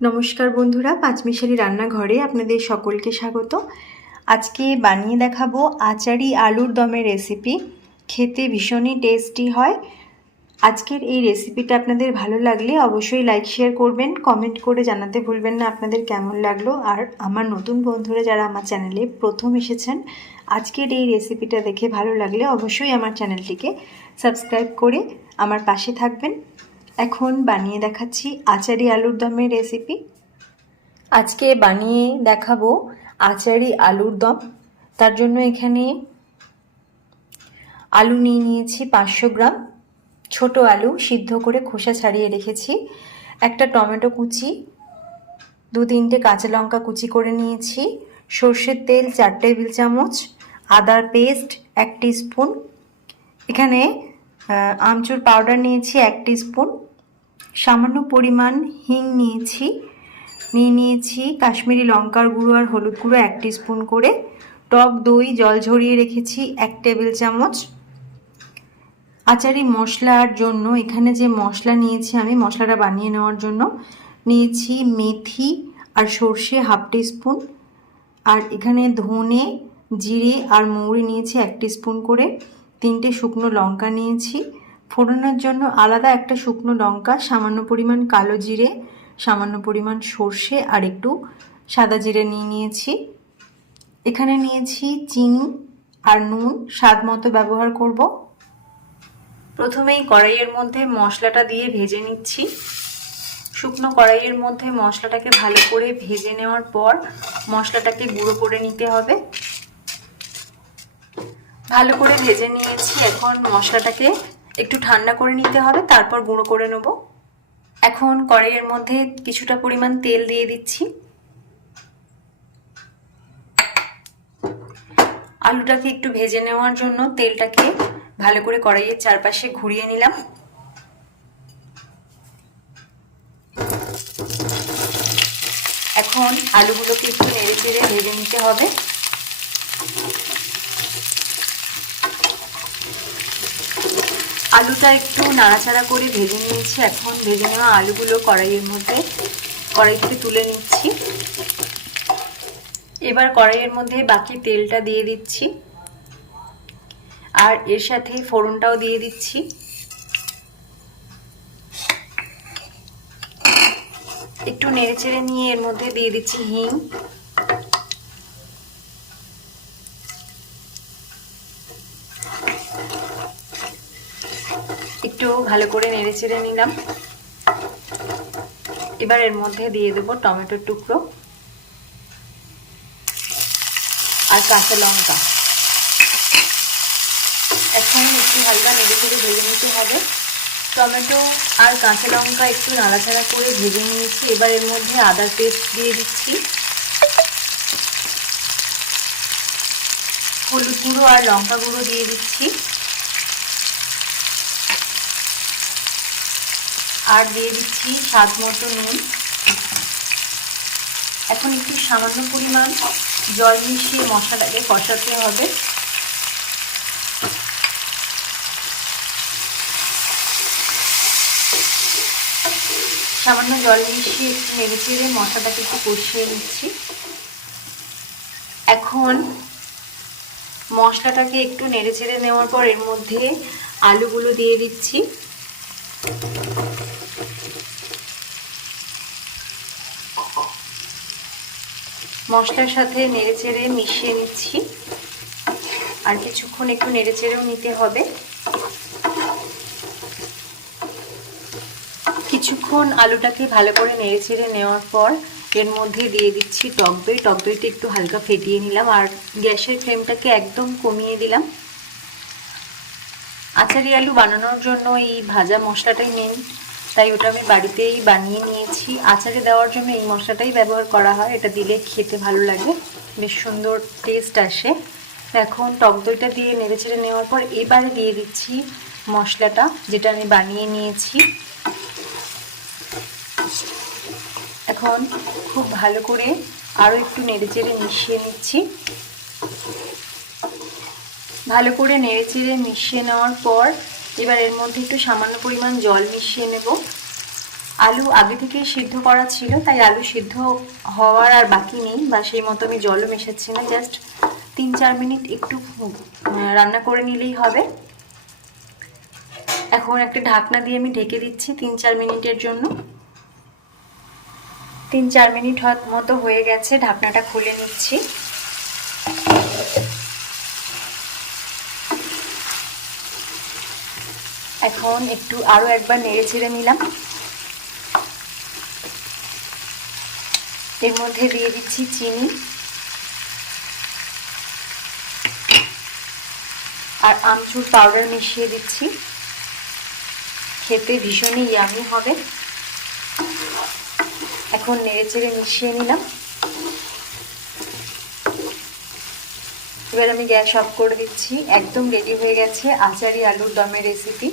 নমস্কার বন্ধুরা, পাঁচমিশালি রান্নাঘরে আপনাদের সকলকে স্বাগত। আজকে বানিয়ে দেখাবো আচারি আলুর দমের রেসিপি খেতে ভীষণই টেস্টি হয়। আজকের এই রেসিপিটা আপনাদের ভালো লাগলে অবশ্যই লাইক শেয়ার করবেন কমেন্ট করে জানাতে ভুলবেন না আপনাদের কেমন লাগল। আর আমার নতুন বন্ধুরা যারা আমার চ্যানেলে প্রথম এসেছেন, আজকের এই রেসিপিটা দেখে ভালো লাগলে অবশ্যই আমার চ্যানেলটিকে সাবস্ক্রাইব করে আমার পাশে থাকবেন। এখন বানিয়ে দেখাচ্ছি আচারি আলুর দমের রেসিপি আজকে বানিয়ে দেখাবো আচারি আলুর দম। তার জন্য এখানে আলু নিয়ে নিয়েছি পাঁচশো গ্রাম। ছোট আলু সিদ্ধ করে খোসা ছাড়িয়ে রেখেছি। একটা টমেটো কুচি, দু তিনটে কাঁচা লঙ্কা কুচি করে নিয়েছি। সর্ষের তেল চার টেবিল চামচ, আদার পেস্ট এক স্পুন এখানে আমচুর পাউডার নিয়েছি এক স্পুন সামান্য পরিমাণ হিং নিয়েছি। নিয়ে নিয়েছি কাশ্মীরি লঙ্কার গুঁড়ো আর হলুদ গুঁড়ো এক স্পুন করে। টক দই, জল ঝরিয়ে রেখেছি এক টেবিল চামচ। আচারি মশলার জন্য, এখানে যে মশলা নিয়েছি আমি, মশলাটা বানিয়ে নেওয়ার জন্য, নিয়েছি মেথি আর সর্ষে হাফ স্পুন আর এখানে ধনে, জিরে আর মৌরি নিয়েছি এক স্পুন করে। তিনটে শুকনো লঙ্কা নিয়েছি। ফোড়নের জন্য আলাদা একটা শুকনো লঙ্কা, সামান্য পরিমাণ কালো জিরে, সামান্য পরিমাণ সর্ষে আর একটু সাদা জিরে নিয়ে নিয়েছি। এখানে নিয়েছি চিনি আর নুন, স্বাদ মতো ব্যবহার করব। প্রথমেই কড়াইয়ের মধ্যে মশলাটা দিয়ে ভেজে নিচ্ছি। শুকনো কড়াইয়ের মধ্যে মশলাটাকে ভালো করে ভেজে নেওয়ার পর মশলাটাকে গুঁড়ো করে নিতে হবে। ভালো করে ভেজে নিয়েছি। এখন মশলাটাকে একটু ঠান্ডা করে নিতে হবে, তারপর গুঁড়ো করে নেব। এখন কড়াইয়ের মধ্যে কিছুটা পরিমাণ তেল দিয়ে দিচ্ছি। আলুটাকে একটু ভেজে নেওয়ার জন্য তেলটাকে ভালো করে কড়াইয়ের চারপাশে ঘুরিয়ে নিলাম। এখন আলুগুলোকে একটু নেড়ে চেড়ে ভেজে নিতে হবে। আলুটা একটু নাড়াচাড়া করে ভেজে নিয়েছি। এখন ভেজে নেওয়া আলুগুলো কড়াইয়ের মধ্যে কড়াই থেকে তুলে নিচ্ছি। এবার কড়াইয়ের মধ্যে বাকি তেলটা দিয়ে দিচ্ছি। আর এর সাথে ফোড়নটাও দিয়ে দিচ্ছি। একটু নেড়ে চেড়ে নিয়ে এর মধ্যে দিয়ে দিচ্ছি হিং একটু ভালো করে নেড়ে চেড়ে নিলাম। এবার এর মধ্যে দিয়ে দেবো টমেটোর টুকরো আর কাঁচা লঙ্কা। এখন একটু হালকা নেড়ে চেড়ে ভেজে নিতে হবে। টমেটো আর কাঁচা লঙ্কা একটু নাড়াচাড়া করে ভেজে নিয়েছি। এবার এর মধ্যে আদার পেস্ট দিয়ে দিচ্ছি। হলুদ গুঁড়ো আর লঙ্কা গুঁড়ো দিয়ে দিচ্ছি। আর দিয়ে দিচ্ছি স্বাদ মতো নুন। এখন একটু সামান্য পরিমাণ জল মিশিয়ে মশলাটাকে কষাতে হবে। সামান্য জল মিশিয়ে একটু নেড়ে চেড়ে মশলাটাকে একটু কষিয়ে নিচ্ছি। এখন মশলাটাকে একটু নেড়ে চেড়ে নেওয়ার পর এর মধ্যে আলুগুলো দিয়ে দিচ্ছি। মশলার সাথে নেড়ে চেড়ে মিশিয়ে নিচ্ছি। আর কিছুক্ষণ একটু নেড়ে চেড়েও নিতে হবে। কিছুক্ষণ আলুটাকে ভালো করে নেড়ে চেড়ে নেওয়ার পর এর মধ্যে দিয়ে দিচ্ছি টক দই। টক দইটা একটু হালকা ফেটিয়ে নিলাম আর গ্যাসের ফ্লেমটাকে একদম কমিয়ে দিলাম। আচারি আলু বানানোর জন্য এই ভাজা মশলাটাই মেন তাই ওটা আমি বাড়িতেই বানিয়ে নিয়েছি। আচারে দেওয়ার জন্য এই মশলাটাই ব্যবহার করা হয়। এটা দিলে খেতে ভালো লাগে। বেশ সুন্দর টেস্ট আসে। এখন টক দইটা দিয়ে নেড়ে ছেড়ে নেওয়ার পর এবারে দিয়ে দিচ্ছি মশলাটা, যেটা আমি বানিয়ে নিয়েছি। এখন খুব ভালো করে আরও একটু নেড়ে চেড়ে মিশিয়ে নিচ্ছি। ভালো করে নেড়ে চেড়ে মিশিয়ে নেওয়ার পর এবার এর মধ্যে একটু সামান্য পরিমাণ জল মিশিয়ে নেব। আলু আগে থেকেই সিদ্ধ করা ছিল, তাই আলু সিদ্ধ হওয়ার আর বাকি নেই, বা সেই মতো আমি জলও মেশাচ্ছি না জাস্ট তিন চার মিনিট একটু রান্না করে নিলেই হবে। এখন একটা ঢাকনা দিয়ে আমি ঢেকে দিচ্ছি তিন চার মিনিটের জন্য। তিন চার মিনিট মতো হয়ে গেছে, ঢাকনাটা খুলে নিচ্ছি। এখন একটু আরও একবার নেড়ে ছেড়ে নিলাম। এর মধ্যে দিয়ে দিচ্ছি চিনি। আর আমচুর পাউডার মিশিয়ে দিচ্ছি। খেতে ভীষণই ইয়ামি হবে। এখন নেড়ে চেড়ে মিশিয়ে নিলাম। এবার আমি গ্যাস অফ করে দিচ্ছি। একদম রেডি হয়ে গেছে আচারি আলুর দমের রেসিপি